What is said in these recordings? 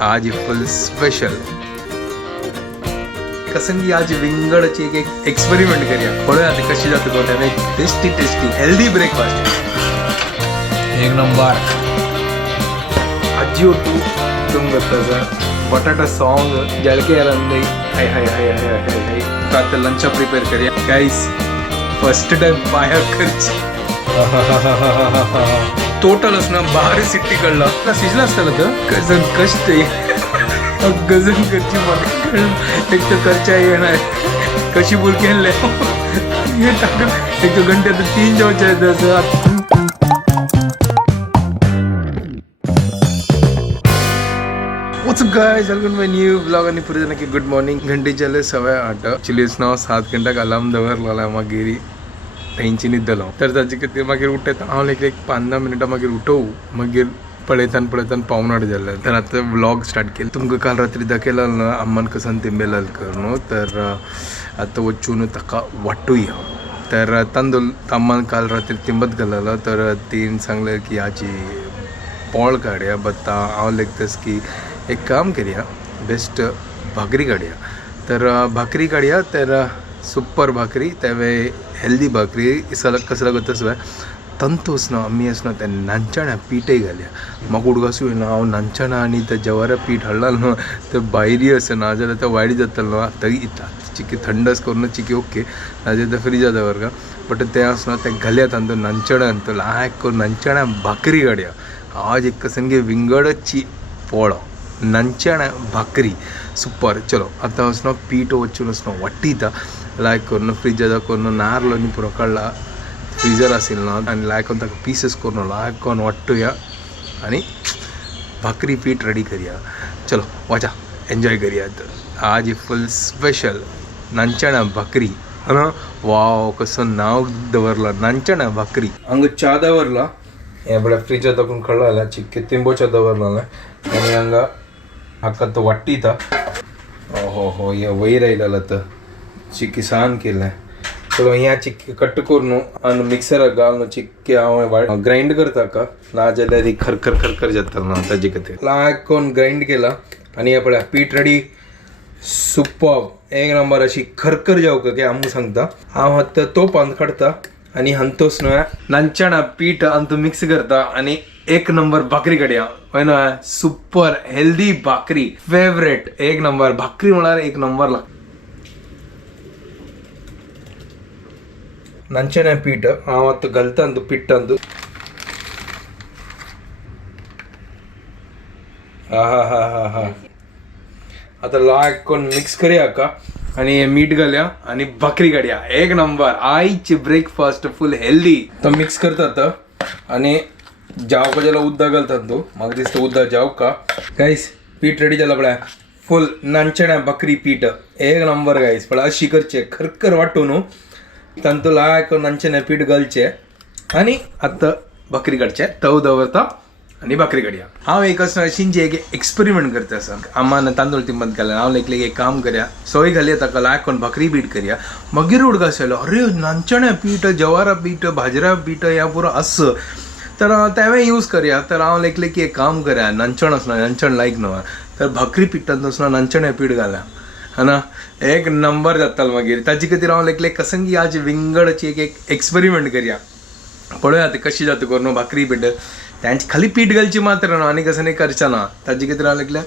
आज फुल स्पेशल कसंगी आज विंगडची एक एक्सपेरिमेंट करूया पळूया ते कशी जाते कोण टेस्टी हेल्दी ब्रेकफास्ट एक नंबर अज्जी तू तुम ಗೊತ್ತದ बटाटा सॉन्ग जलके रंदई हाय हाय हाय हाय हाय हाय रात लंच प्रिपेयर करूया गाइस फर्स्ट टाइम बाहेर खर्च टोटल असना बाहेर सिटी कडला ना सिजला असताना तर गजन कष्ट गजन करची मला एक तर खर्चा येणार कशी बोल केले हे टाकून एक घंटे तर 3 जेवायचे आहेत What's up guys, welcome to my new vlog आणि पुढे जाणं की गुड मॉर्निंग घंटे चले 8:30 ॲक्च्युली नाव 7 घंटा अलार्म दवरला मागीर तेंची न्हिदलो तर ताजे खातीर मागीर उठयता हांव एक 5-10 मिनटां मागीर उठोव मागीर पळयतान 5:30 जालें तर आतां व्लॉग स्टार्ट केला तुमकां काल रात्री दाखयला ना अम्मान कसन तिंबेलाल कर न्हू तर आतां वचून ताका वाटूया तर तांदूळ अम्मान काल रात्री तिंबत घाललो तर तीन सांगलें की हाची पोळ काडया बट हांव लेगतास की एक काम करूया बेस्ट भाकरी काढूया तर भाकरी काढूया तर सुपर भाकरी त्यावे हेल्दी भाकरी कसला करतास तंतू असना आम्ही असना त्या नांचण्या पीठय घालया म्हाका उडगासूं येना हांव नांचणां आनी त्या जवारा पीठ हाडला न्हू तर भायरी आसा ना जाल्यार ते वायट जातलो न्हू आतां चिकी थंडच करून चिकी ओके नाजाल्यार ते फ्रिजात दवरगा बट ते असना ते घालया तांतू नांचण्या तो लायक करून नांचण्या भाकरी काडया आज एक संगे विंगडची पोळो नंचण भाकरी सुपर चलो आता वचना पीठ वचून वचना वाटीता लायक करून फ्रिजात करून नारलो न्ही पुरो काडला फ्रिजर आसिल ना आनी लायक करून ताका पीसेस करून लायक करून वाट्टुया आनी भाकरी पीठ रेडी करूया चलो वचा एन्जॉय करूया आज फुल स्पेशल नांचण्या भाकरी हां वाव कसं नाव दवरला नांचण्या भाकरी हांगा च्या दवरला हे बडे फ्रिजात ताकून कळला चिक्के तिंबोच्या दवरला आनी हांगा हाका तो वाट्टीता हो हे वयर आयला तर चिक्की सान केलें चलो ह्या चिक्की कट करून आनी मिक्सराक घालून चिक्की हांव ग्राइंड करता का ना जाल्यार ही खरखर जाता ना ताजे खातीर लायक करून ग्राइंड केला आनी हे पळय पीठ रेडी सुपर एक नंबर अशी खरखर जावं की आमकां सांगता हांव आतां तोपान काडटा आनी हंतोस न्हू नांचणा पीठ अंतू मिक्स करता आनी एक नंबर भाकरी काडया होय ना सुपर हेल्दी भाकरी फेवरेट एक नंबर भाकरी म्हळ्यार एक नंबर लागता नांचण्या पीठ हांव आतां घालता अंतू पिट्टांतू हा आतां लायक करून मिक्स करया का आणि मीठ घालया आणि भाकरी काडया एक नंबर आईची ब्रेकफास्ट फुल हेल्दी तो मिक्स करता आता आणि जावका जाल्यार उदक घालता तूं म्हाका दिसता उदक जावका गायस पीठ रेडी जाला पळय फुल नांचण्या भाकरी पीठ एक नंबर गायस पळय अशी करचें खरखर वाटून न्हू तांतू लायक नांचण्या पीठ घालचें आनी आतां भाकरी काडचें तव दवरता आनी भाकरी काडया हांव एक अशींची एक एक्सपेरिमेंट करता आसा आम्मान तांदूळ तिंबत घालून हांव एक काम करया सोय घालया ताका लायक करून भाकरी पीठ करया मागीर उडगास आयलो अरे नांचण्या पीठ जवारा पीठ भाजरा पीठ ह्या पुरो आस तर तेवें यूज करया तर हांव की एक काम करया नांचण आसना नांचण लायक न्हू तर भाकरी पिठांत आसना नांचण्या पीठ घाल्या हाना एक नंबर जातालो मागीर ताजे खातीर हांव कसंगी आज विंगडची एक एक्सपेरिमेंट करया पळोवया ते कशी जाता करून भाकरी पीठ त्यांची खाली पीठ घालची मात्र न्हू आनी कसं नाही करचा ना ताजे खातीर हांव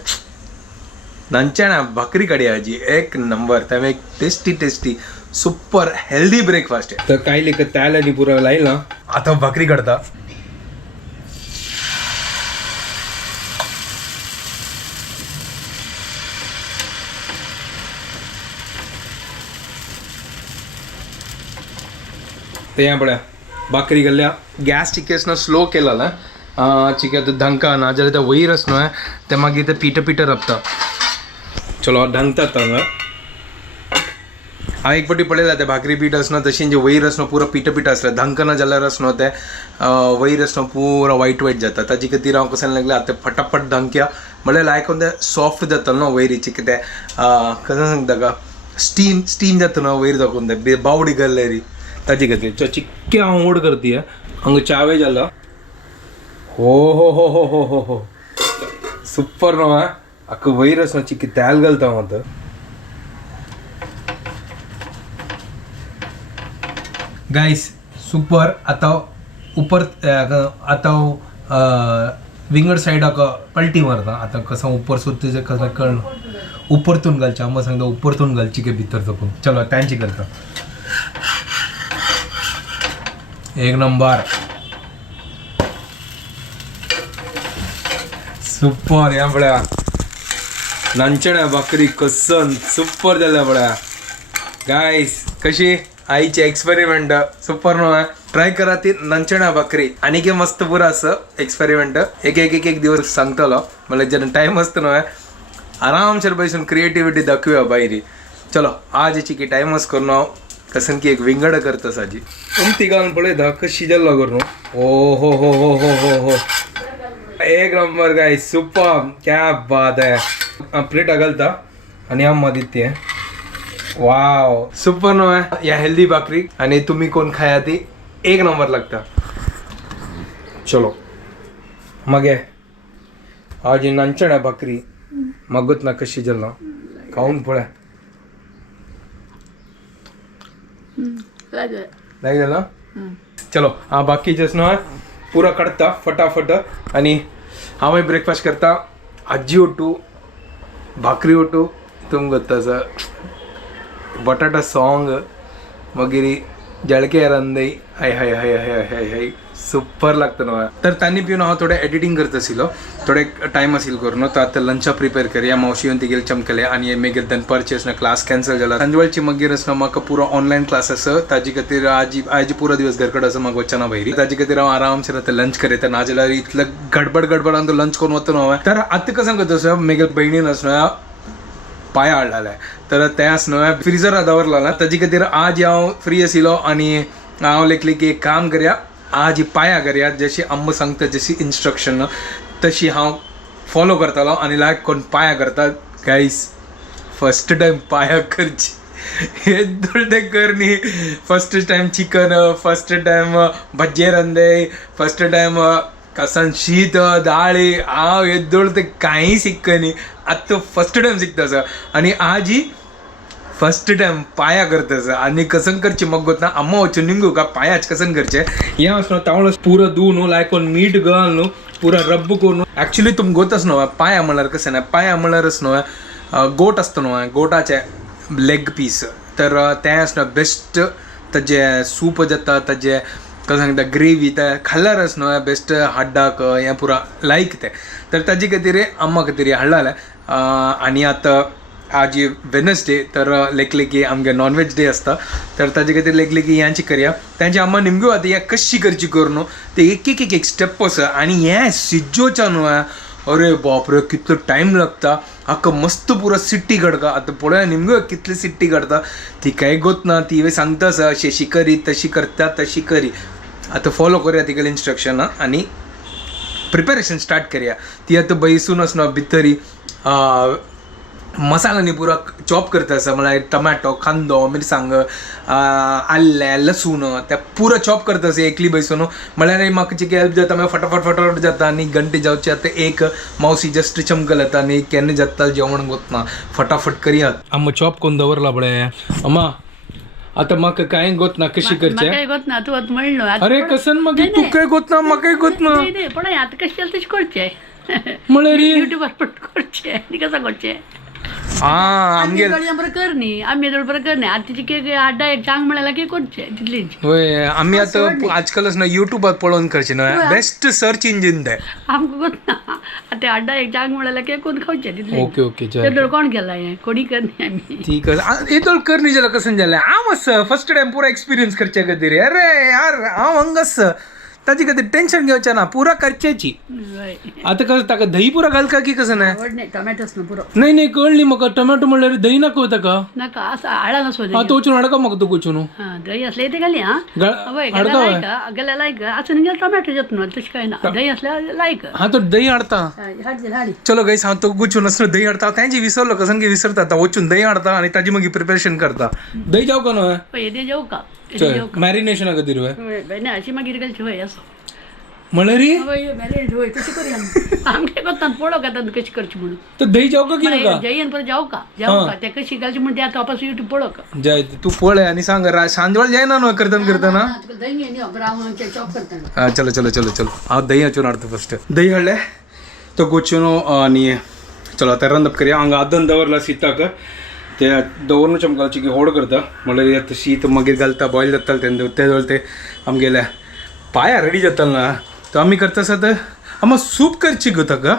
नांचण्या भाकरी काडया हाजी एक नंबर त्यामुळे एक टेस्टी सुपर हेल्दी ब्रेकफास्ट तर काही लेख त्याला आनी पुरो लायला आता भाकरी काडता ते या पळया भाकरी घाल्या गॅस चिकेसना स्लो केला चिके धंका ना जाल्यार ते वयर आस न्हू ते मागीर ते पीठ रपता चलो ढंगता हांगा हांव एक फावटी पळयला ते भाकरी पीठ आसना तशें जे वयर आसना पुरो पीठ आसलें धंकना जाल्यार आसना ते वयर आसना पुरो वायट जाता ताजे खातीर हांव कशें लागलें आतां फटाफट धंक्या म्हळ्यार लायक ते सॉफ्ट जाता न्हू वयरीचे कितें कशें सांगता का स्टीम जाता न्हू वयर दाखोवन ते बावडी घाल्ल्यार ताजे खातीर चिक्के हांव ओड करती हांगा चावे जाला हो सुपर न्हू अख्खं वैरस ना चिकी त्याल घालता मात गाईस सुपर आता उपर आता विंगड साईडाक पलटी मारता आता कसं उपर सुद्धा कसं कळण उपरतून घालच्या आम्हाला सांगता उपरतून घालची की भितर जपून चलो त्यांची करता एक नंबर सुपर या बड्या नांचण्या भाकरी कसन सुपर झाल्या बड्या गाईस कशी आईची एक्सपेरिमेंट सुपर नो आहे ट्राय करा ती नांचण्या भाकरी आणि की मस्त पुरा असं एक्सपेरिमेंट एक दिवस सांगतलो मला ज्यांना टाइम असतो ना आरामशीर बसून क्रिएटिव्हिटी दाखवूया बाहेरी चलो आज याची की टाइमच करून कसन की एक विंगड करतं साजी तिघांना पडे धाक शिजल करून ओ हो एक नंबर गाइस सुपर क्या बात है प्लेट घालता आणि आम आदित्य वाव सुपर नो आहे या हेल्दी भाकरी आणि तुम्ही कोण खाया ती एक नंबर लागता चलो मग आज नांचण्या भाकरी मगत ना कशी जल्ला खाऊन पळ्या नाही झालं चलो हा बाकीचेच ना पुरा काढता फटाफट आणि हांव ब्रेकफास्ट करता आजी ओटू भाकरी ओटू तुम ಗೊತ್ತಾ बटाटा सॉंग मगिरी जळके रंदई हाय हाय हाय हाय हाय हाय सुपर लागतं ना तर त्यांनी पिऊन हांव थोडे एडिटिंग करत आशिल्लो थोडे टाइम आशिल्लो करून तो आतां लंचा प्रिपेअर करया मावशी येवन तिगेले चमकले आनी मागीर दनपारची असना क्लास कॅन्सल जाला संजवाळची मागीर असना म्हाका पुरो ऑनलायन क्लास आसा ताजे खातीर आजी पुरो दिवस घरकड आसा म्हाका वचना भायरी ताजे खातीर हांव आरामशीर आतां लंच करयता नाजाल्यार इतलं गडबड तो लंच करून वता न्हू तर आतां कसं करता आसा मागीर भयणीन असना पाया हाडलेले तर ते असना फ्रिजर दवरला ताजे खातीर आज हांव फ्री आशिल्लो आनी हांव लेखली की एक काम करया आज ही पाया करया जशी अम्मा सांगता जशी इंस्ट्रक्शन तशी हांव फॉलो करतालो आनी लायक कोण पाया करता गाईस फर्स्ट टाइम पाया करची हे दुर्डे करनी first time chicken first time भज्जे रंदे फर्स्ट टाइम कसन शीत दाळी हांव एद्दोळ ते कांय शिकनी आतां फर्स्ट टाइम शिकता सर आनी आज ही फर्स्ट टाइम पाया करता आणि कसन करचे मग गोत ना अम्मा वच्चो निंगू का पायाच कसन करचे हे असनो तावळस पुरो धू न्हू लायकोन मीठ घाल न्हू पुरा रब्ब करून ऍक्च्युली तुम गोतच न्हू पाया म्हणल्यार कशें ना पाया म्हणल्यारच न्हू गोट असतो न्हू गोटाचे लेग पीस तर तें असना बेस्ट ताजे सूप जाता ताजे कसं सांगता ग्रेवी ते खाल्ल्यारच न्हू बेस्ट हाड्डाक हें पुरा लायक ते तर ताजे खातीर अम्मा खातीर हाडलें आनी आतां आज वेनसडे तर लेखले की आमगे नॉनवेज डे असता तर ताजे खातीर लेखले की यांची करया त्यांची अम्मा निमग्यो आता हे कशी करची करून ते एक स्टेप आसा आनी हें शिजोवच्या न्हू अरे बापरे कितलो टायम लागता हाका मस्त पुरो सिट्टी काडका आतां पळोवया निमग्यो कितली सिट्टी काडता ती कांय गोत ना ती सांगता आसा अशी करी तशी करता तशी करी आतां फॉलो करया तिगेले इंस्ट्रक्शन आनी प्रिपेरेशन स्टार्ट करया ती आतां बैसून असना भितरी मसालांनी पुरा चॉप करता आसा म्हळ्यार टमाटो कांदो मिरसांग आल्लें लसूण ते पुरो चॉप करता आसा एकली बसून म्हळ्यार म्हाका जी हेल्प जाता मागीर फटाफट जाता आनी घंटे जावचे आतां एक मावशी जस्ट चमकल येता आनी केन्ना जाता जेवण गोतना फटाफट करयात अम्मा चॉप करून दवरला बळे अम्मा आता म्हाका कांय गोत ना कशी करचे म्हाकाय गोत ना तूं आतां म्हणलो अरे कसन मागीर तूं काय गोत ना म्हाकाय गोत ना पण आतां कशें केलें तशें करचें म्हळ्यार युट्यूबार पडून करचें आनी कसं करचें आमगे बरें कर न्ही आमी बरें कर न्ही आतां तिची केक हाडा एक चांग म्हळ्यार केक करचें तितलीच होय आमी आतां आजकालच ना युट्यूबार पळोवन करचे न्हू बेस्ट सर्च इंजीन ते आमकां गोत ना आतां हाडा एक चांग म्हळ्यार केक करून खावचें तितलें ओके ओके तेदोळ कोण केला हें कोणी कर न्ही आमी ठीक आहे येतोळ कर न्ही जाल्यार कसन जालें हांव आसा फर्स्ट टायम पुरो एक्सपिरियन्स करचे खातीर अरे यार हांव हांगा आसा ताजे खातीर टेन्शन घेवचें ना पुरा करचेची आतां कसं ताका दही पुरा घालका की कसं नाही आवड नाही टोमॅटोस न्हू पुरो नाही कळली म्हाका टोमॅटो म्हणल्यार दही नाका ताका नाका असं हाडा नसो हा तो वचून हाडका म्हाका तूं वचून हां दही असले ते घाली हां हय हाडका हय गेल्या लायक आसून गेल्यार टोमॅटो जाता न्हू तशें कांय ना दही असल्यार लायक हा तो दही हाडता हाडी चलो गाईस हांव तो गुचून असलो दही हाडता तांची विसरलो कसं की विसरता आतां वचून दही हाडता आनी ताजी मागीर प्रिपेरेशन करता दही जावका न्हू पळय येदें जेवका मॅरिनेशना खातीर हय ना अशी मागीर घालची हय असो मळरी कशी करूया आमचे करतात पळो का कशी करची म्हणून तर दही जाऊ का की नका जाईन परत जाऊ का त्या कशी घालची म्हणते आता वापस युट्यूब पळो का जाय तू पोळ आहे आणि सांग सांजवळ जाय ना करताना चॉप करताना चलो चलो चलो चलो हांव दही हचून हाडटा फस्ट दही हाडले तो गोचून आनी चलो आतां रंदप करया हांगा आदन दवरला शिताक ते दवरून चमकालची की होड करता म्हणल्यार आतां शीत मागीर घालता बॉयल जाताले ते जवळ ते आमगेल्या पाया रेडी जाताले ना तो आमी करता आसा तर आमी सूप करची गो ताका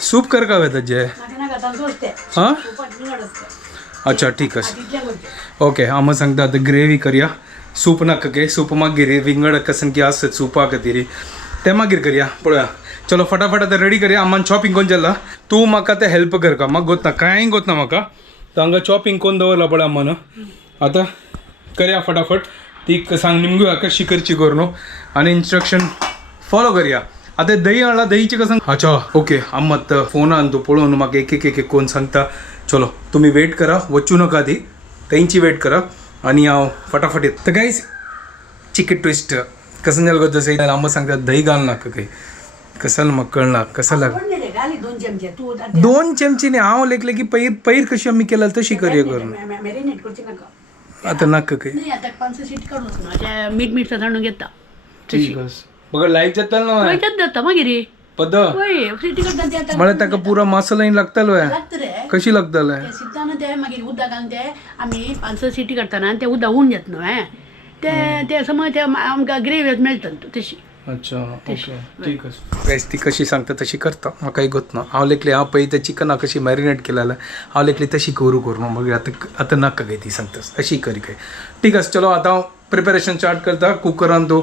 सूप कर का ताजे हां अच्छा ठीक आसा ओके आमी सांगता आतां ग्रेवी करया सूप नाका गे सूप मागीर विंगड कसन की आसत सुपा खातीर ते मागीर करया पळोवया चलो फटाफट आतां रेडी करया आम्मान चॉपिंग कोण जाल्ला तूं म्हाका ते हेल्प कर का म्हाका गोतना कांय गोतना म्हाका तर हांगा चॉपिंग कोण दवरला पळय आम्मान आतां करया फटाफट ती सांग निमगू कशी करची करून आनी इन्स्ट्रक्शन फॉलो करया आतां दही हाडला दहीची कसं अच्छा ओके आम्मात फोनान तूं पळोवन म्हाका एक एक एक कोण सांगता चलो तुम्ही वेट करा वचू नका ती तेंची वेट करा आनी हांव फटाफट येत तर गायज चिकन ट्विस्ट कसं जालें गो जसं आम्ही सांगता दही घाल नाका काही कसं म्हाका कळना कसं लाग 2 चमचे न्ही हांव लेखले की पयर कशी आमी केला तशी करया करून आतां नाका काही मीठ मीठ जाणून घेता ठीक बघा लायक जाता ना जाता मागीर पद म्हळ्यार ताका पुरो मसालो लागतालो कशी लागताले शिजताना ते मागीर उदक घालून ते आमी 5-6 सिटी करतना ते उदक होऊन जात न्हू ते समज ते आमकां ग्रेवी मेळटा तशी अच्छा ओके ठीक आहे गायस ती कशी सांगता तशी करता म्हाका गोत ना हांव लेखले हांव पळय ते चिकना कशी मॅरिनेट केला हांव लेखले तशी करू मागीर आतां नाका काय ती सांगतास अशी करी काय ठीक आसा चलो आतां हांव प्रिपेरेशन स्टार्ट करता कुकरान तो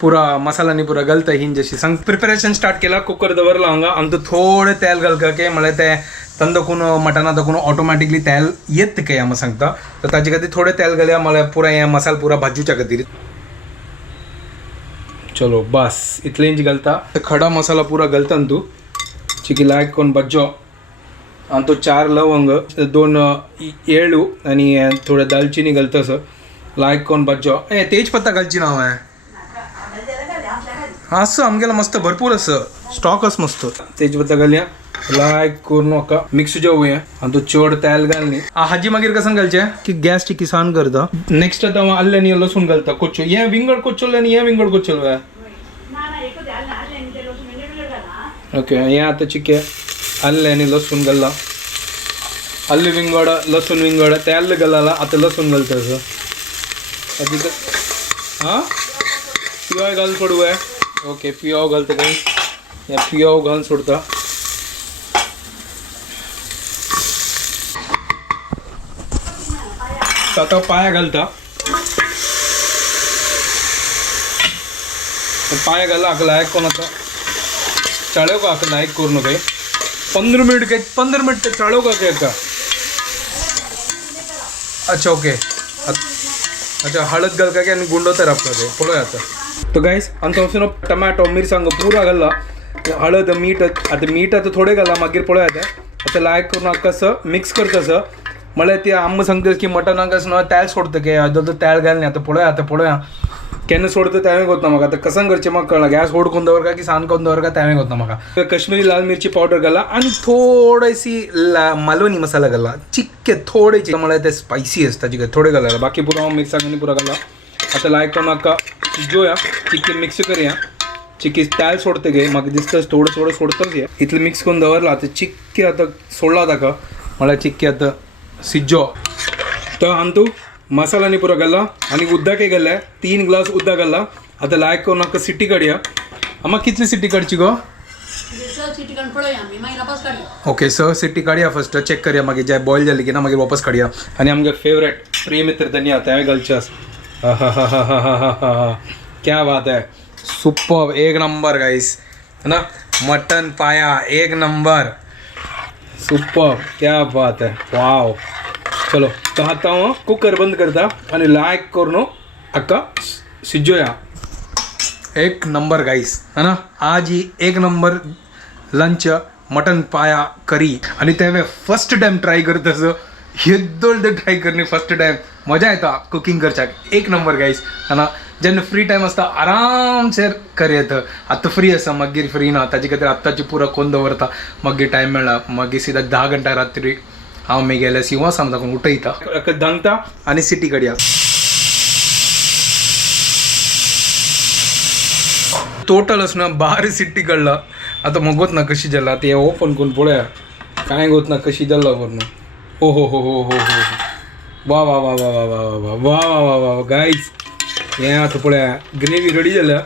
पुरा मसालानी पुरा घालता हिंग जशी सांग प्रिपेरेशन स्टार्ट केला कुकर दवरला हांगा आनी तो थोडें तेल घालता के म्हळ्यार ते तंदकून मटना दाखून ऑटोमॅटिकली तेल येत काय आमी सांगता तर ताजे खातीर थोडें तेल घालया म्हळ्यार पुरा हें मसालो पुरा भाजूच्या खातीर चलो बस इतले इंच घालता खडा मसाला पुरा घालता तू चिकी लायक कोण बज्जो आणि तो 4 लवंग 2 येळू आणि थोडं दालचिनी घालता असं लायक कोण बज्जो तेजपत्ता घालची ना हांवें असं आमगेला मस्त भरपूर असं स्टॉक आस मस्त तेजपत्ता घालया लायक करून म्हाका मिक्स जेवया आणि तो चड तेल घालनी हाजी मागीर कसन घालचें की गॅसची किसान करता नेक्स्ट आतां हांव आल्ले आनी लसूण घालता कोच्चो हें विंगड कोच्चोलें आनी हें विंगड कोच्चोलें ओके हें आतां चिके आल्ले आनी लसूण घालला आल्ले विंगड लसूण विंगड तेल घालला आतां लसूण घालता असं हां पियाव घालून सोडूया ओके पियाव घालता काही हें पियाव घालून सोडता आता पाया घालता पाया घाला हाका लायक कोण आता चाळव का हाका लायक करू नका 15 मिनिट चाळव का हाका अच्छा ओके अच्छा हळद घाल का आनी गुंडोता राखता ते पळय आता तो गायस आनी थंयसून टमाटो मिरसांग पुरा घालला हळद मीठ आता मीठ आता थोडे घाला मागीर पळय आता लायक करून हाका असं मिक्स करता असं म्हळ्यार ती आम्ही सांगता की मटनाक असं तेल सोडता की तो तेल घालनी आता पळोवया केन्ना सोडता तेवें कोत्ता म्हाका आतां कसां करचें म्हाका कळना गॅस होड करून दवरका की सान करून दवरका तेवें कोत्ता म्हाका कश्मीरी लाल मिरची पावडर घाला आनी थोडीशी मालवणी मसाला घाला चिक्के थोडेचे म्हळ्यार ते स्पायसी आसता ताचे थोडे घाला बाकी पुरो हांव मिरसांग आनी पुरो घाला आतां लायक करून म्हाका शिजोवया चिक्के मिक्स करया चिक्की तेल सोडता गे म्हाका दिसता थोडं सोडता गे इतलें मिक्स करून दवरला आतां चिक्के आतां सोडला ताका म्हळ्यार चिक्के आतां सिज्जो तो आमतू मसाला नी पुरो घाला आनी उदक घाल्या 3 ग्लास उदक घाला आतां लायक करून म्हाका सिटी काडया आम्हा कितली सिटी काडची गो ओके 6 सिटी काडया फर्स्ट चेक करया मागीर जे बॉयल जाली की ना मागीर वापस काडया आनी आमगे फेवरेट प्रिय मित्र धनिया तें घालचे आस क्या बात है सुपर एक नंबर गाइस है ना मटन पाया एक नंबर सुपर क्या बात है वाव चलो तो आता हांव कुकर बंद करता आनी लायक करून हाका शिजोया एक नंबर गाइस है ना आज ही एक नंबर लंच मटन पाया करी आणि तेवे फर्स्ट टाइम ट्राय करता असं येद्दोळ ट्राय करणे फर्स्ट टाइम मजा येता कुकिंग करच्याक एक नंबर गाइस है ना जेन्ना फ्री टायम आसता आरामसेर कर येता आतां फ्री आसा मागीर फ्री ना ताजे खातीर आत्ताची पुरो कोन्न दवरता मागीर टायम मेळ्ळा मागीर सीदा 10 घंटा रात्री हांव मेगेल्या सिवां सांगता उठयता दंगता आनी सिटी कडेन टोटल असना 12 सिटी काडला आतां मगोत ना कशी जाला ते ओपन करून पळया कांय गोत ना कशी जाला करून ओ हो हो हो हो हो वा वा वा वा वा वा वा वा वा वा वा गायज हें आतां पळया ग्रेवी रेडी जाल्या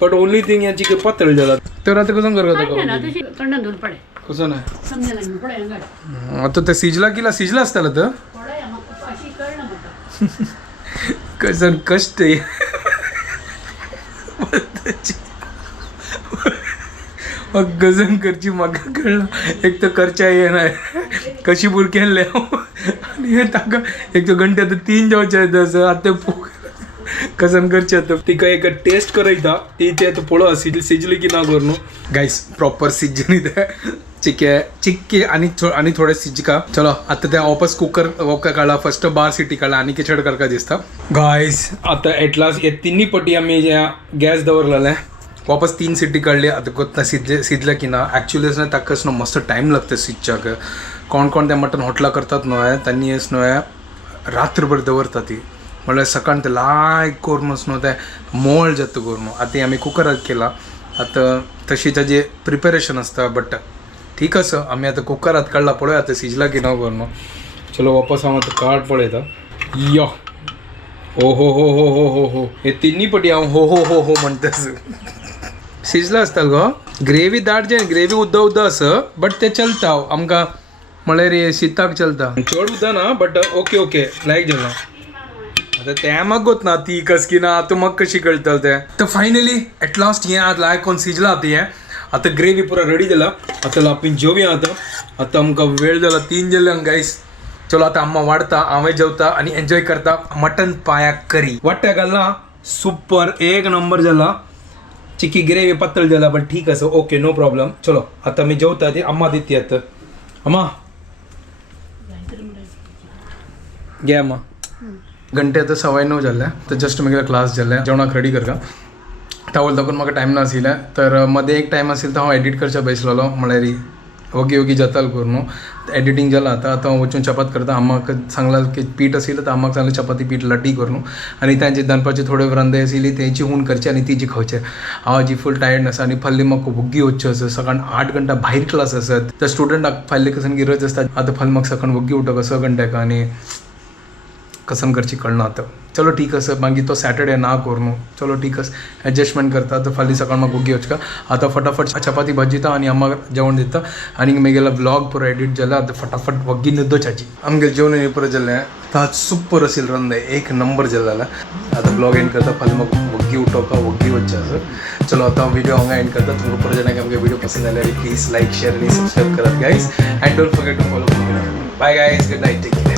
बट ओन्ली थिंग हें चिकन पातळ जाला तर आतां कसं करता तशी तोंडान धरून पडे कसं नाही समजा लागली पडे हंगार आता ते सिजला किला सिजला असताला तर पडे म्हाका अशी कळना म्हाका कसं कष्ट गजन करची म्हाका कळना एक तर करच्या ये नाही कशी पूर केल्ले आनी हे ताका एक तर घंटे आतां 3 जावचे आतां आतां कसन करचे आतां तिका एक टेस्ट करयता ती ते आतां पळोवं सिजली की ना करून गायस प्रॉपर सिजनी ते चिक्के आनी थोडे सिजका चलो आतां ते वापस कुकर काडला फर्स्ट 12 सिटी काडला आनी किचड करता दिसता गायस आतां एट लास्ट हे तिन्ही पटी आमी गॅस दवरलेले वापस 3 सिटी काडली आतां कोत्ता सिजले की ना ॲक्च्युली ताका न्हू मस्त टायम लागता सिजच्याक कोण ते मटन हॉटला करतात न्हू तांणी रात्रभर दवरता ती म्हणल्यार सकाळ ते लायक करून न्हू ते मोळ जाता करून आतां आमी कुकराक केला आतां तशी ताजें प्रिपेरेशन आसता बट ठीक आसा आमी आतां कुकरात काडला पळय आतां सिजला की ना करून चलो वापस हांव आतां काड पळयता यो ओ हो हो हो हो हो हो हे तिन्ही पटी हांव हो हो हो हो म्हणटास सिजला आसता गो ग्रेवी दाट जे ग्रेवी उद्दा आसा बट ते चलता आमकां म्हळ्यार शीताक चलता चड उद्दा ना बट ओके ओके लायक जाला आतां तें म्हाका गोत ना ती कस की ना आतां म्हाका कशी कळटलें तें तर फायनली एट लास्ट हें आतां लायक कोन्न सिजला आतां हें आतां ग्रेवी पुरो रेडी जाला आतां आमी जेवया आतां आमकां वेळ जाला 3 जाल्यांक गायस चलो आतां अम्मा वाडता हांवें जेवता आनी एन्जॉय करता मटन पाया करी वाट्या घालना सुपर एक नंबर जाला चिकी ग्रेवी पातळ जाला बट ठीक आसा ओके नो प्रॉब्लम चलो आतां आमी जेवता ती अम्मा दिती आतां अम्मा घे अम्मा घंटे आतां 9:15 जाल्ले तर जस्ट म्हगेलो क्लास जाल्ले जेवणाक रेडी करता टावल दाखोवन म्हाका टायम नाशिल्ले तर मदें एक टायम आशिल्लो तो हांव एडीट करच्या बसलेलो म्हळ्यार ओगी ओगी जाताल करून एडिटींग जाला आतां हांव वचून चपात करता अम्माक सांगला की पीठ आशिल्लें तर अम्माक सांगलें चपाती पीठ लाटी करून आनी तांचे दनपारचे थोडे रांदे आशिल्ली तेंची हूण करचे आनी तिची खावचे हांव हाजी फूल टायर्ड आसा आनी फाल्यां म्हाका वग्गी वच्चें आसा सकाळ 8 घंटा भायर क्लास आसात त्या स्टुडंटाक फाल्यां कसन गिरज आसता आतां फाल्यां म्हाका सकाळ वग्गी उठोवप 6 घंट्याक आनी कसन करची कळना आतां चलो ठीक आसा मागीर तो सॅटर्डे ना करून चलो ठीक आसा एडजस्टमेंट करता तर फाल्यां सकाळ म्हाका वग्गी वचका आतां फटाफट चपाती भाजीता आनी अम्माक जेवण दिता आनी म्हगेलो व्लॉग पुरो एडीट जाला आतां फटाफट वग्गी न्हिदोवच्याची आमगे जेवण येवन पुरो जाल्लें आतां सुपर आशिल्लें रंदे एक नंबर जाल्लें आतां ब्लॉग एंड करता फाल्यां म्हाका वग्गी उठोवपा वग्गी वच्चें आसा चलो आतां व्हिडिओ हांगा एंड करता तुमकां पुरो जाणांक आमगे व्हिडिओ पसंद आयल्यार प्लीज लायक शेअर आनी सबस्क्रायब करात guys and don't forget to follow bye guys good night take care